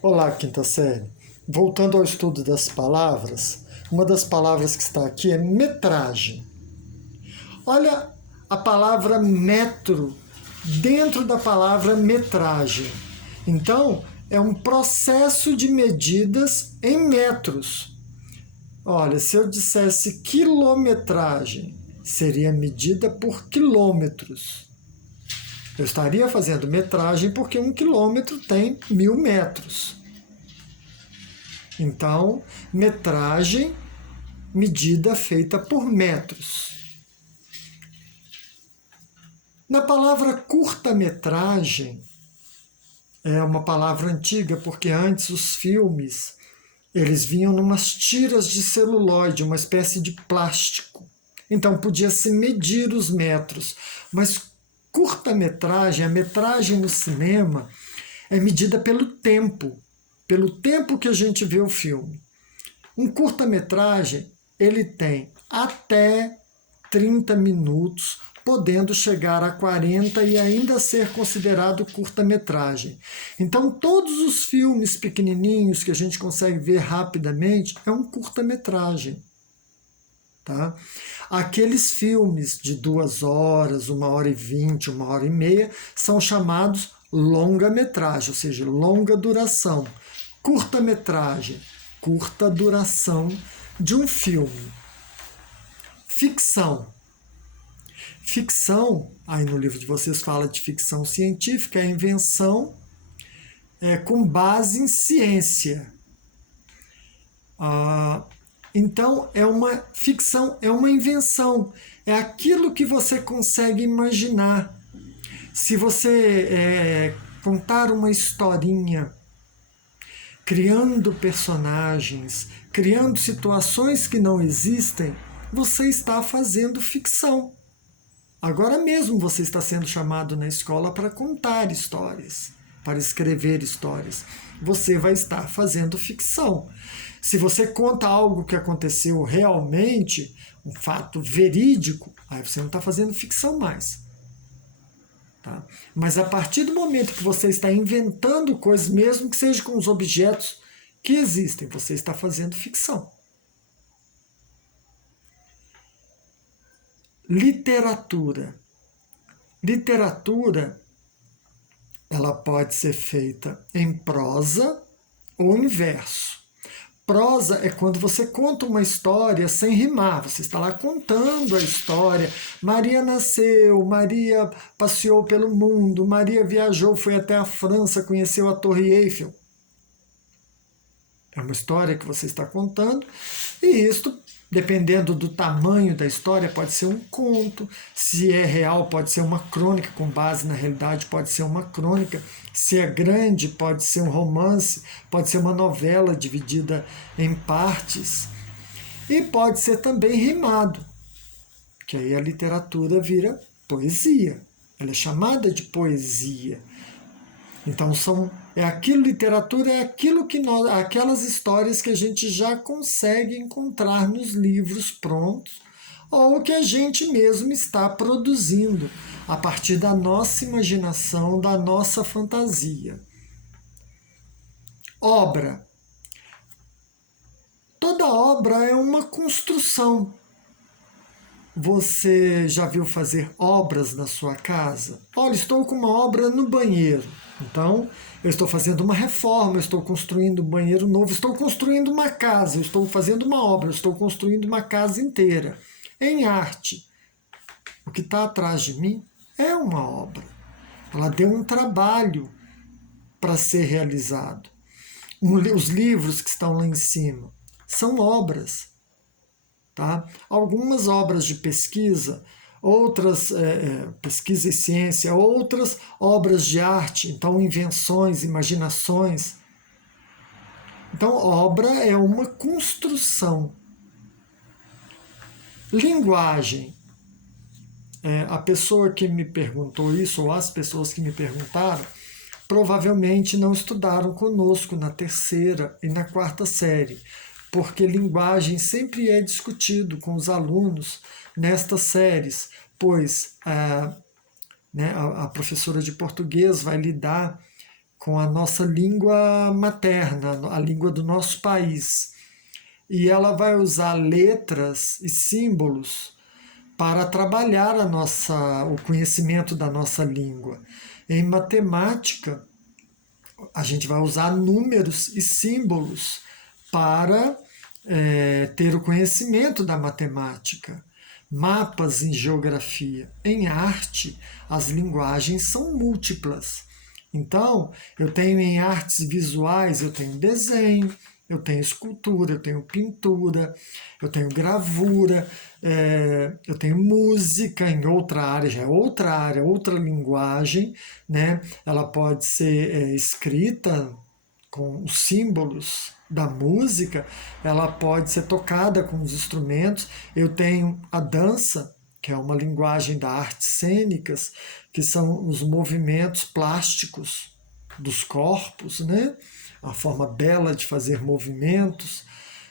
Olá, quinta série. Voltando ao estudo das palavras, uma das palavras que está aqui é metragem. Olha a palavra metro dentro da palavra metragem. Então, é um processo de medidas em metros. Olha, se eu dissesse quilometragem, seria medida por quilômetros. Eu estaria fazendo metragem porque 1 quilômetro tem 1000 metros. Então, metragem, medida feita por metros. Na palavra curta-metragem, é uma palavra antiga, porque antes os filmes, eles vinham numas tiras de celuloide, uma espécie de plástico. Então, podia-se medir os metros. Mas curta-metragem, a metragem no cinema, é medida pelo tempo que a gente vê o filme. Um curta-metragem, ele tem até 30 minutos, podendo chegar a 40 e ainda ser considerado curta-metragem. Então, todos os filmes pequenininhos que a gente consegue ver rapidamente é um curta-metragem. Tá? Aqueles filmes de 2 horas, 1h20, 1h30, são chamados longa-metragem, ou seja, longa duração. Curta-metragem, curta duração de um filme. Ficção. Ficção, aí no livro de vocês fala de ficção científica, é invenção com base em ciência. Então, ficção é uma invenção, é aquilo que você consegue imaginar. Se você contar uma historinha, criando personagens, criando situações que não existem, você está fazendo ficção. Agora mesmo você está sendo chamado na escola para contar histórias, para escrever histórias. Você vai estar fazendo ficção. Se você conta algo que aconteceu realmente, um fato verídico, aí você não está fazendo ficção mais. Tá? Mas a partir do momento que você está inventando coisas, mesmo que seja com os objetos que existem, você está fazendo ficção. Literatura. Literatura, ela pode ser feita em prosa ou em verso. Prosa é quando você conta uma história sem rimar, você está lá contando a história. Maria nasceu, Maria passeou pelo mundo, Maria viajou, foi até a França, conheceu a Torre Eiffel. É uma história que você está contando, e isto, dependendo do tamanho da história, pode ser um conto. Se é real, pode ser uma crônica, com base na realidade, pode ser uma crônica. Se é grande, pode ser um romance, pode ser uma novela dividida em partes. E pode ser também rimado, que aí a literatura vira poesia. Ela é chamada de poesia. Então literatura é aquilo que aquelas histórias que a gente já consegue encontrar nos livros prontos, ou que a gente mesmo está produzindo a partir da nossa imaginação, da nossa fantasia. Obra. Toda obra é uma construção. Você já viu fazer obras na sua casa? Olha, estou com uma obra no banheiro. Então, eu estou fazendo uma reforma, eu estou construindo um banheiro novo, estou construindo uma casa, eu estou fazendo uma obra, eu estou construindo uma casa inteira. Em arte, o que está atrás de mim é uma obra. Ela deu um trabalho para ser realizado. Os livros que estão lá em cima são obras. Tá? Algumas obras de pesquisa, outras pesquisa e ciência, outras obras de arte, então invenções, imaginações. Então, obra é uma construção. Linguagem. A pessoa que me perguntou isso, ou as pessoas que me perguntaram, provavelmente não estudaram conosco na 3ª e na 4ª série, porque linguagem sempre é discutido com os alunos nestas séries, pois a professora de português vai lidar com a nossa língua materna, a língua do nosso país. E ela vai usar letras e símbolos para trabalhar o conhecimento da nossa língua. Em matemática, a gente vai usar números e símbolos para ter o conhecimento da matemática. Mapas em geografia. Em arte, as linguagens são múltiplas. Então, eu tenho em artes visuais, eu tenho desenho, eu tenho escultura, eu tenho pintura, eu tenho gravura, eu tenho música em outra área, já é outra área, outra linguagem, né? Ela pode ser escrita com os símbolos da música, ela pode ser tocada com os instrumentos. Eu tenho a dança, que é uma linguagem da artes cênicas, que são os movimentos plásticos dos corpos, né? A forma bela de fazer movimentos.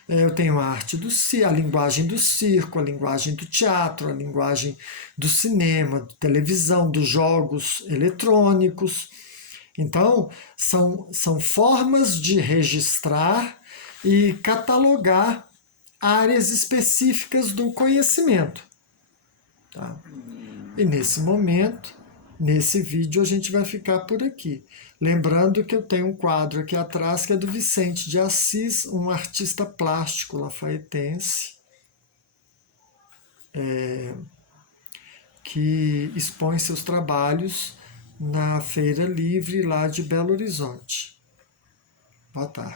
Eu tenho a arte a linguagem do circo, a linguagem do teatro, a linguagem do cinema, da televisão, dos jogos eletrônicos. Então, são formas de registrar e catalogar áreas específicas do conhecimento. Tá? E nesse momento, nesse vídeo, a gente vai ficar por aqui. Lembrando que eu tenho um quadro aqui atrás que é do Vicente de Assis, um artista plástico lafaetense, que expõe seus trabalhos na Feira Livre lá de Belo Horizonte. Boa tarde.